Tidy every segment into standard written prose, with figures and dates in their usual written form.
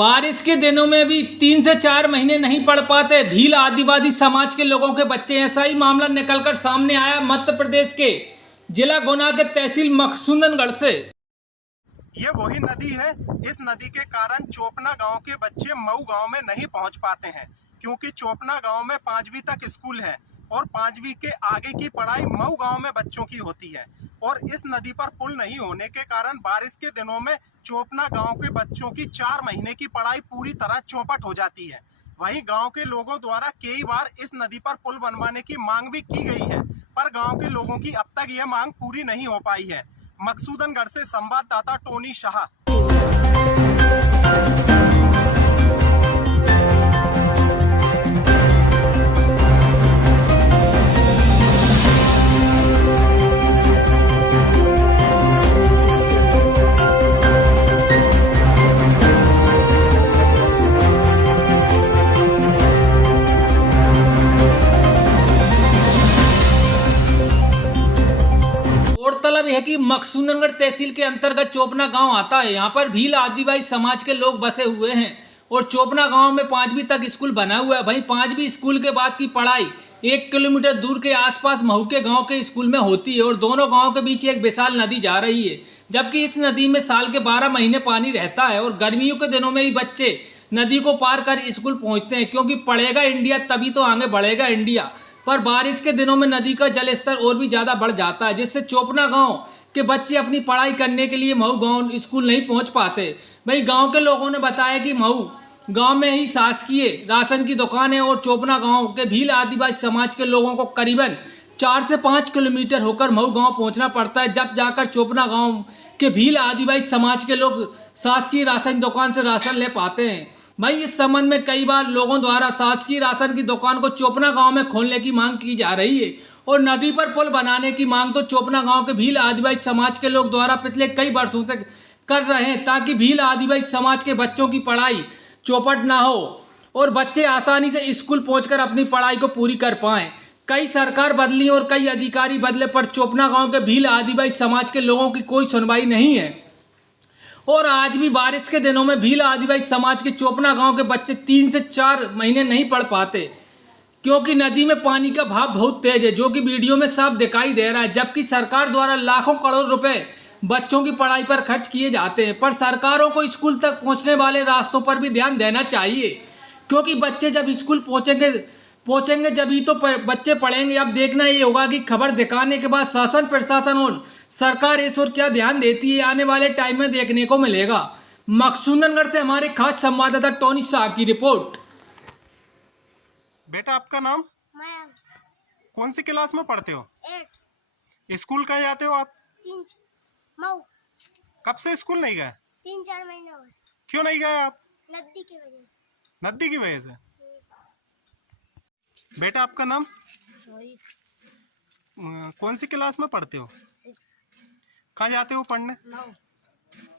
बारिश के दिनों में भी 3 से 4 महीने नहीं पढ़ पाते भील आदिवासी समाज के लोगों के बच्चे। ऐसा ही मामला निकलकर सामने आया मध्य प्रदेश के जिला गुना के तहसील मकसूदनगढ़ से। ये वही नदी है। इस नदी के कारण चोपना गांव के बच्चे मऊ गांव में नहीं पहुंच पाते हैं, क्योंकि चोपना गांव में 5वीं तक स्कूल है और 5वीं के आगे की पढ़ाई मऊ गांव में बच्चों की होती है। और इस नदी पर पुल नहीं होने के कारण बारिश के दिनों में चोपना गांव के बच्चों की 4 महीने की पढ़ाई पूरी तरह चौपट हो जाती है। वहीं गांव के लोगों द्वारा कई बार इस नदी पर पुल बनवाने की मांग भी की गई है, पर गांव के लोगों की अब तक यह मांग पूरी नहीं हो पाई है। मकसूदनगढ़ से संवाददाता टोनी शाह। गौरतलब है कि मकसूदनगढ़ तहसील के अंतर्गत चोपना गांव आता है। यहाँ पर भील आदिवासी समाज के लोग बसे हुए हैं और चोपना गांव में 5वीं तक स्कूल बना हुआ है। वहीं 5वीं स्कूल के बाद की पढ़ाई 1 किलोमीटर दूर के आसपास महू के गांव के स्कूल में होती है और दोनों गांव के बीच एक विशाल नदी जा रही है, जबकि इस नदी में साल के 12 महीने पानी रहता है और गर्मियों के दिनों में ही बच्चे नदी को पार कर स्कूल पहुँचते हैं, क्योंकि पढ़ेगा इंडिया तभी तो आगे बढ़ेगा इंडिया। पर बारिश के दिनों में नदी का जल स्तर और भी ज़्यादा बढ़ जाता है, जिससे चोपना गांव के बच्चे अपनी पढ़ाई करने के लिए मऊ गांव स्कूल नहीं पहुंच पाते। वहीं गांव के लोगों ने बताया कि मऊ गांव में ही शासकीय राशन की दुकान है और चोपना गांव के भील आदिवासी समाज के लोगों को करीबन 4 से 5 किलोमीटर होकर मऊ गांव पहुंचना पड़ता है, जब जाकर चोपना गाँव के भील आदिवासी समाज के लोग शासकीय राशन दुकान से राशन ले पाते हैं। भाई इस संबंध में कई बार लोगों द्वारा शासकीय राशन की दुकान को चोपना गांव में खोलने की मांग की जा रही है और नदी पर पुल बनाने की मांग तो चोपना गांव के भील आदिवासी समाज के लोग द्वारा पिछले कई वर्षों से कर रहे हैं, ताकि भील आदिवासी समाज के बच्चों की पढ़ाई चौपट ना हो और बच्चे आसानी से स्कूल पहुंचकर अपनी पढ़ाई को पूरी कर पाएं। कई सरकार बदली और कई अधिकारी बदले, पर चोपना गाँव के भील आदिवासी समाज के लोगों की कोई सुनवाई नहीं है और आज भी बारिश के दिनों में भील आदिवासी समाज के चोपना गांव के बच्चे 3 से 4 महीने नहीं पढ़ पाते, क्योंकि नदी में पानी का भाव बहुत तेज है, जो कि वीडियो में साफ दिखाई दे रहा है। जबकि सरकार द्वारा लाखों करोड़ रुपए बच्चों की पढ़ाई पर खर्च किए जाते हैं, पर सरकारों को स्कूल तक पहुंचने वाले रास्तों पर भी ध्यान देना चाहिए, क्योंकि बच्चे जब स्कूल पहुंचेंगे जब ही तो बच्चे पढ़ेंगे। अब देखना ये होगा कि खबर दिखाने के बाद शासन प्रशासन और सरकार इस ओर क्या ध्यान देती है, आने वाले टाइम में देखने को मिलेगा। मकसूदनगढ़ से हमारे खास संवाददाता टोनी शाह की रिपोर्ट। बेटा आपका नाम? मयंक। कौन सी क्लास में पढ़ते हो? 8। स्कूल कहाँ जाते हो आप? 3 मऊ। कब से स्कूल नहीं गए? 3-4 महीने हो गए। क्यों नहीं गए आप? नदी की वजह से। नदी की वजह से। बेटा आपका नाम? कौन सी क्लास में पढ़ते हो? 6। कहाँ जाते हो पढ़ने? मऊ।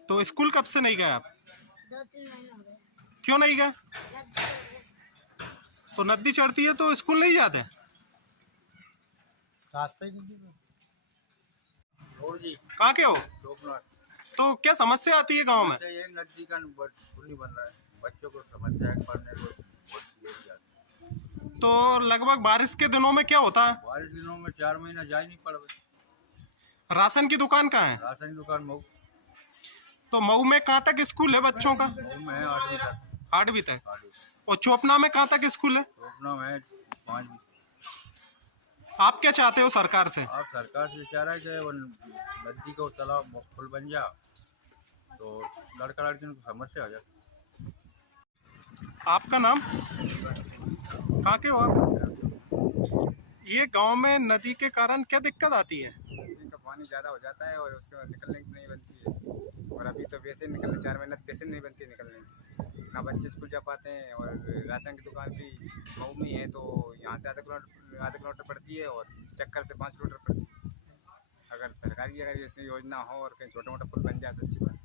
तो स्कूल कब से नहीं गए आप? 2-3 महीने हो गए। क्यों नहीं गए? नदी तो नदी चढ़ती है तो स्कूल नहीं जाते? रास्ता ही नहीं जी। कहाँ के हो? चोपना। तो क्या समस्या आती है गांव में? ये नदी का पुल नहीं बन रहा है, बच्चों को समस्या है, पढ़ने को बहुत देर जाती है। तो लगभग बारिश के दिनों में क्या होता है? बारिश दिनों में 4 महीना जा ही नहीं पड़ रहे। राशन की दुकान कहाँ है? राशन की दुकान मऊ। तो मऊ में कहाँ तक स्कूल है बच्चों का? मऊ में है 8वीं तक। 8वीं तक। और चोपना में कहाँ तक स्कूल है? चोपना में है 5वीं। आप क्या चाहते हो सरकार से? आप सरकार से चाह रहे थे वो नदी को तालाब पुल बन जा तो लड़का लड़की को समस्या हो जाती। आपका नाम? कहाँ के हो आप? ये गांव में नदी के कारण क्या दिक्कत आती है? का पानी ज़्यादा हो जाता है और उसके बाद निकलने की नहीं बनती है, और अभी तो वैसे निकलने 4 महीने वैसे नहीं बनती निकलने की, ना बच्चे स्कूल जा पाते हैं। और राशन की दुकान भी मऊ में है, तो यहाँ से आधा किलोमीटर पड़ती है और चक्कर से 5 किलोमीटर पड़ती है। अगर सरकारी अगर ऐसी योजना हो और कहीं छोटा मोटा पुल बन जाए तो अच्छी बात।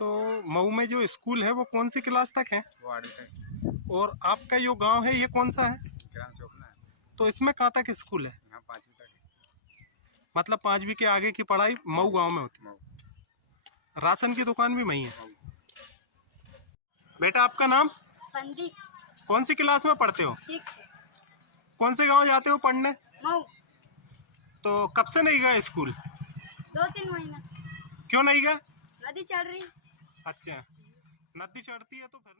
तो मऊ में जो स्कूल है वो कौन सी क्लास तक है? वो 8वीं तक। और आपका जो गांव है ये कौन सा है? ग्राम चोपना है। तो इसमें कहाँ तक स्कूल है? यहाँ 5वीं तक है। मतलब 5वीं के आगे की पढ़ाई मऊ गांव में होती है। मऊ। राशन की दुकान भी वहीं है। मऊ। बेटा आपका नाम? संदीप कौन सी क्लास में पढ़ते हो? 6 कौन से गांव जाते हो पढ़ने? मऊ तो कब से नहीं गए स्कूल? 2-3 महीना से क्यों नहीं गए? नदी चढ़ रही। अच्छा, नदी चढ़ती है तो फिर